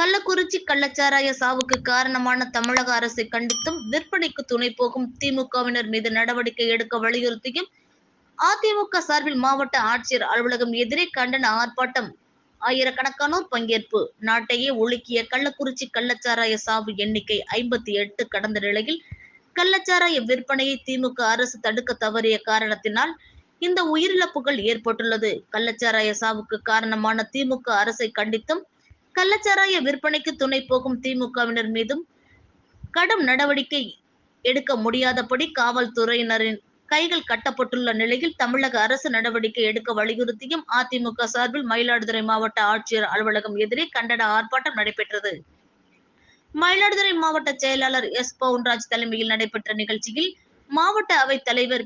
கள்ளக்குறிச்சி கள்ளச்சாராய சாவுக்கு காரணமான தமிழக அரசை கண்டித்தும் விற்பனைக்கு துணை போகும் திமுகவினர் மீது நடவடிக்கை எடுக்க வலியுறுத்தியும் அதிமுக சார்பில் மாவட்ட ஆட்சியர் அலுவலகம் எதிரே கண்டன ஆர்ப்பாட்டம். ஆயிரக்கணக்கானோர் பங்கேற்பு. நாட்டையே உலுக்கிய கள்ளக்குறிச்சி கள்ளச்சாராய சாவு எண்ணிக்கை 58 கடந்த நிலையில் கள்ளச்சாராய விற்பனையை திமுக அரசு தடுக்க தவறிய காரணத்தினால் இந்த உயிரிழப்புகள் ஏற்பட்டுள்ளது. கள்ளச்சாராய சாவுக்கு காரணமான திமுக அரசை கண்டித்தும் கள்ளச்சாராய விற்பனைக்கு துணை போகும் திமுகவினர் மீதும் கடும் நடவடிக்கை எடுக்க முடியாதபடி காவல்துறையினரின் கைகள் கட்டப்பட்டுள்ள நிலையில் தமிழக அரசு நடவடிக்கை எடுக்க வலியுறுத்தியும் அதிமுக சார்பில் மயிலாடுதுறை மாவட்ட ஆட்சியர் அலுவலகம் எதிரே கண்டன ஆர்ப்பாட்டம் நடைபெற்றது. மயிலாடுதுறை மாவட்ட செயலாளர் எஸ் பவுன்ராஜ் தலைமையில் நடைபெற்ற நிகழ்ச்சியில் மாவட்ட அவைத் தலைவர்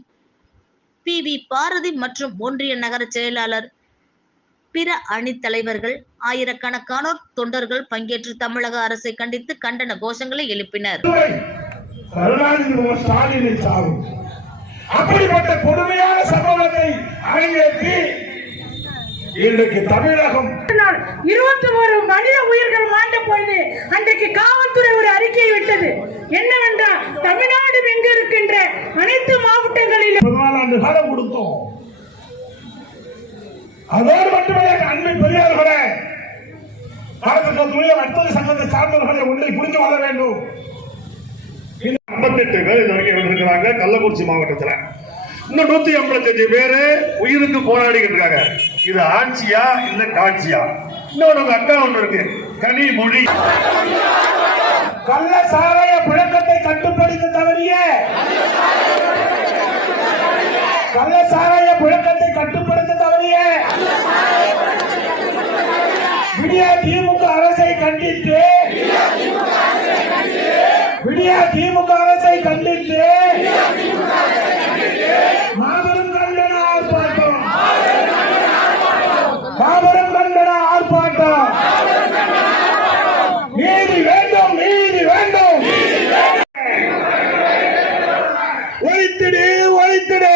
பி பாரதி மற்றும் ஒன்றிய நகர செயலாளர் பிற அணி தலைவர்கள் ஆயிரக்கணக்கானோர் தொண்டர்கள் பங்கேற்று தமிழக அரசை கண்டித்து கண்டன கோஷங்களை எழுப்பினர். அப்படிப்பட்ட கொடுமையான சம்பவத்தை அரங்கேற்றி இன்றைக்கு தமிழகம் 21 மனித உயிர்கள் மாண்ட பொழுது அன்றைக்கு காவல்துறை ஒரு அறிக்கையை விட்டது. என்னவென்றால் தமிழ்நாடு எங்க இருக்கின்ற அனைத்து மாவட்டங்களிலும் 14 ஆண்டு காலம் கொடுத்தோம். அதோடு மட்டுமே அன்பை பெரியார்களே, பாரதத்துடைய வர்த்தக சங்கத்தை சார்ந்தவர்களை ஒன்றை புரிந்து கொள்ள வேண்டும். 58 பேர் இது வரைக்கும் வந்திருக்கிறாங்க கள்ளக்குறிச்சி மாவட்டத்தில். இன்னும் 155 பேரு உயிருக்கு போராடிக்கிட்டு இருக்காங்க. இது ஆட்சியா இல்ல காட்சியா? இன்னொரு அக்கா ஒன்று இருக்கு, கனிமொழி. கள்ள சாராய புழக்கத்தை கட்டுப்படுத்த தவறிய கள்ள சாராய புழக்கத்தை கட்டுப்படுத்த தவறிய விடியா திமுக அரசை கண்டித்து மாபெரும் கண்டன ஆர்ப்பாட்டம். நீதி வேண்டும், நீதி வேண்டும். ஒழித்திடு, ஒழித்திடு,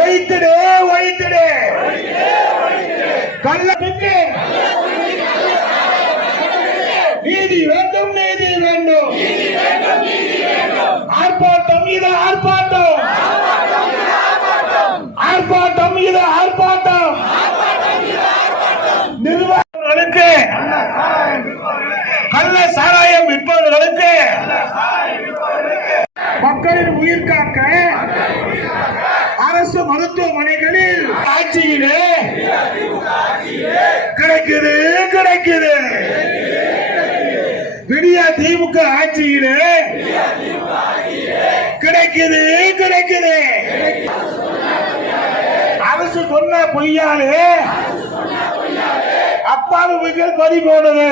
ஒழித்திடு, ஒழித்திடு. கள்ளத்துக்கு நீதி வேண்டும், நீதி வேண்டும். ஆர்ப்பாட்டம் இது ஆர்ப்பாட்டம், ஆர்ப்பாட்டம் இது ஆர்ப்பாட்டம். நிர்வாகிகளுக்கு, கள்ள சாராயம் விற்பவர்களுக்கு மக்களின் உயிர் காக்க அரசு மருத்துவமனைகளில் ஆட்சியிலே கிடைக்குது, கிடைக்குது. விடியா திமுக ஆட்சியிலே கிடைக்குது, கிடைக்குது. அரசு சொன்ன பொய்யாலே அப்பாவி பறி போனது.